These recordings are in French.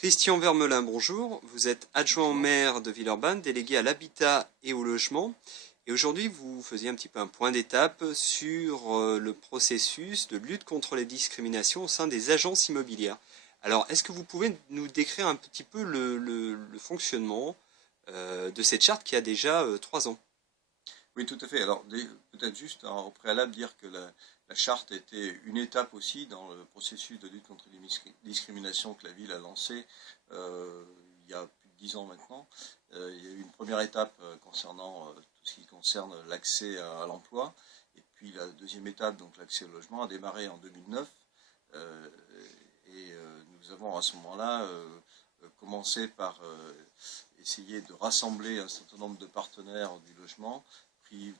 Christian Vermelin, bonjour. Vous êtes adjoint au maire de Villeurbanne, délégué à l'habitat et au logement. Et aujourd'hui, vous faisiez un petit peu un point d'étape sur le processus de lutte contre les discriminations au sein des agences immobilières. Alors, est-ce que vous pouvez nous décrire un petit peu le fonctionnement de cette charte qui a déjà 3 ans? Oui, tout à fait. Alors, peut-être juste au préalable dire que la charte était une étape aussi dans le processus de lutte contre les discriminations que la ville a lancé il y a plus de 10 ans maintenant. Il y a eu une première étape concernant tout ce qui concerne l'accès à l'emploi. Et puis la deuxième étape, donc l'accès au logement, a démarré en 2009. Nous avons à ce moment-là commencé par essayer de rassembler un certain nombre de partenaires du logement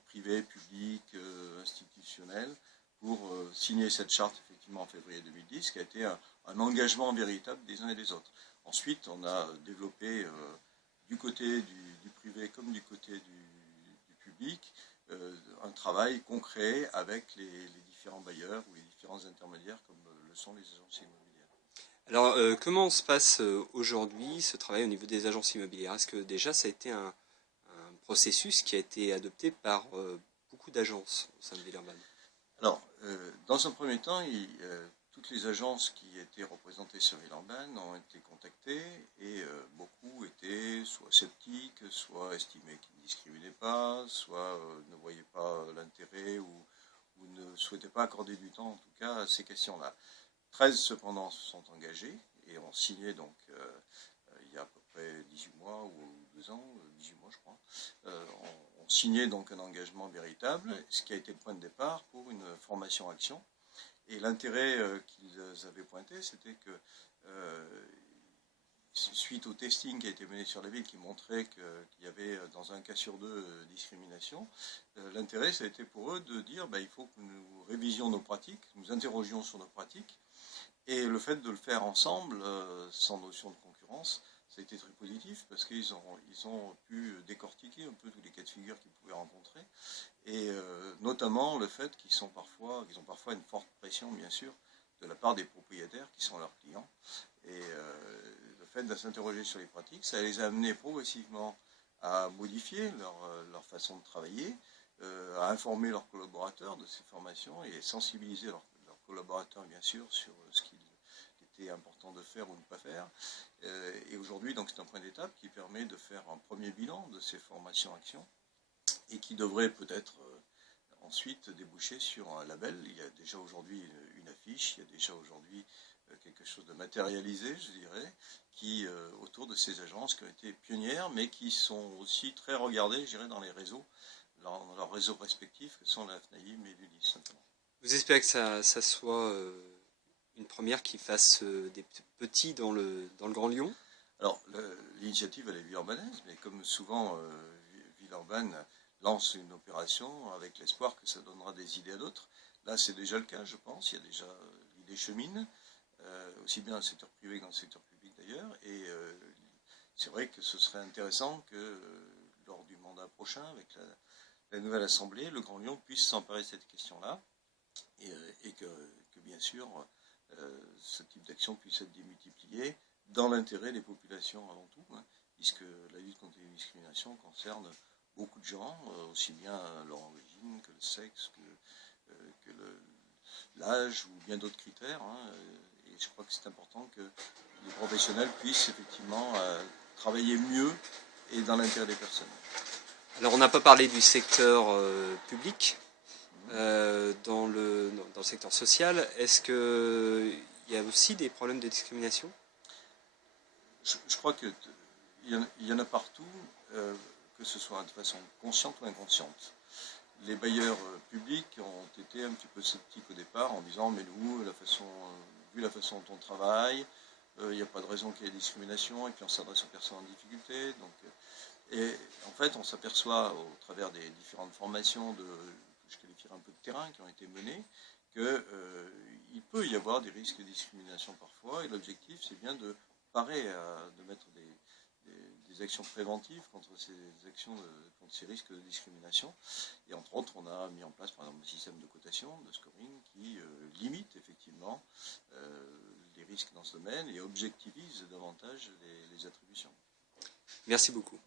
privé, public, institutionnel, pour signer cette charte effectivement en février 2010, qui a été un engagement véritable des uns et des autres. Ensuite, on a développé du côté du privé comme du côté du public un travail concret avec les différents bailleurs ou les différents intermédiaires comme le sont les agences immobilières. Alors, comment se passe aujourd'hui ce travail au niveau des agences immobilières? Est-ce que déjà ça a été un processus qui a été adopté par beaucoup d'agences au sein de Villeurbanne? Alors, dans un premier temps, toutes les agences qui étaient représentées sur Villeurbanne ont été contactées et beaucoup étaient soit sceptiques, soit estimaient qu'ils ne discriminaient pas, soit ne voyaient pas l'intérêt ou ne souhaitaient pas accorder du temps, en tout cas, à ces questions-là. 13 cependant se sont engagés et ont signé donc il y a à peu près 18 mois ou 2 ans, 18 mois je crois, ont signé donc un engagement véritable, ce qui a été le point de départ pour une formation-action. Et l'intérêt qu'ils avaient pointé, c'était que suite au testing qui a été mené sur la ville qui montrait qu'il y avait dans un cas sur deux discrimination, l'intérêt ça a été pour eux de dire il faut que nous révisions nos pratiques, nous interrogions sur nos pratiques, et le fait de le faire ensemble, sans notion de concurrence, ça a été très positif parce qu'ils ont pu décortiquer un peu tous les cas de figure qu'ils pouvaient rencontrer, et notamment le fait qu'ils ont parfois une forte pression, bien sûr, de la part des propriétaires qui sont leurs clients. Et le fait de s'interroger sur les pratiques, ça les a amenés progressivement à modifier leur façon de travailler, à informer leurs collaborateurs de ces formations et sensibiliser leurs collaborateurs, bien sûr, sur ce qu'il était important de faire ou ne pas faire. Et aujourd'hui, donc, c'est un point d'étape qui permet de faire un premier bilan de ces formations-actions et qui devrait peut-être ensuite déboucher sur un label. Il y a déjà aujourd'hui une affiche, il y a déjà aujourd'hui quelque chose de matérialisé, je dirais, qui autour de ces agences qui ont été pionnières, mais qui sont aussi très regardées, je dirais, dans les réseaux, dans leurs réseaux respectifs, que sont la FNAIM et l'ULIS notamment. Vous espérez que ça soit une première qui fasse des petits dans le Grand Lyon? Alors, l'initiative, elle est villeurbanaise, mais comme souvent, Villeurbanne lance une opération avec l'espoir que ça donnera des idées à d'autres. Là, c'est déjà le cas, je pense. Il y a déjà l'idée chemine, aussi bien dans le secteur privé que dans le secteur public d'ailleurs. Et c'est vrai que ce serait intéressant que lors du mandat prochain, avec la nouvelle Assemblée, le Grand Lyon puisse s'emparer de cette question-là et que, bien sûr, ce type d'action puisse être démultiplié dans l'intérêt des populations avant tout, puisque la lutte contre les discriminations concerne beaucoup de gens, aussi bien leur origine que le sexe, que l'âge ou bien d'autres critères. Et je crois que c'est important que les professionnels puissent effectivement travailler mieux et dans l'intérêt des personnes. Alors, on n'a pas parlé du secteur public. Dans le secteur social, est-ce qu'il y a aussi des problèmes de discrimination? Je crois qu'il y en a partout, que ce soit de façon consciente ou inconsciente. Les bailleurs publics ont été un petit peu sceptiques au départ en disant mais nous, vu la façon dont on travaille, il n'y a pas de raison qu'il y ait discrimination et puis on s'adresse aux personnes en difficulté. Et en fait, on s'aperçoit au travers des différentes formations que je qualifierais un peu de terrain qui ont été menées, qu'il peut y avoir des risques de discrimination parfois, et l'objectif c'est bien de parer, de mettre des actions préventives contre contre ces risques de discrimination. Et entre autres, on a mis en place par exemple un système de cotation, de scoring, qui limite effectivement risques dans ce domaine et objectivise davantage les attributions. Merci beaucoup.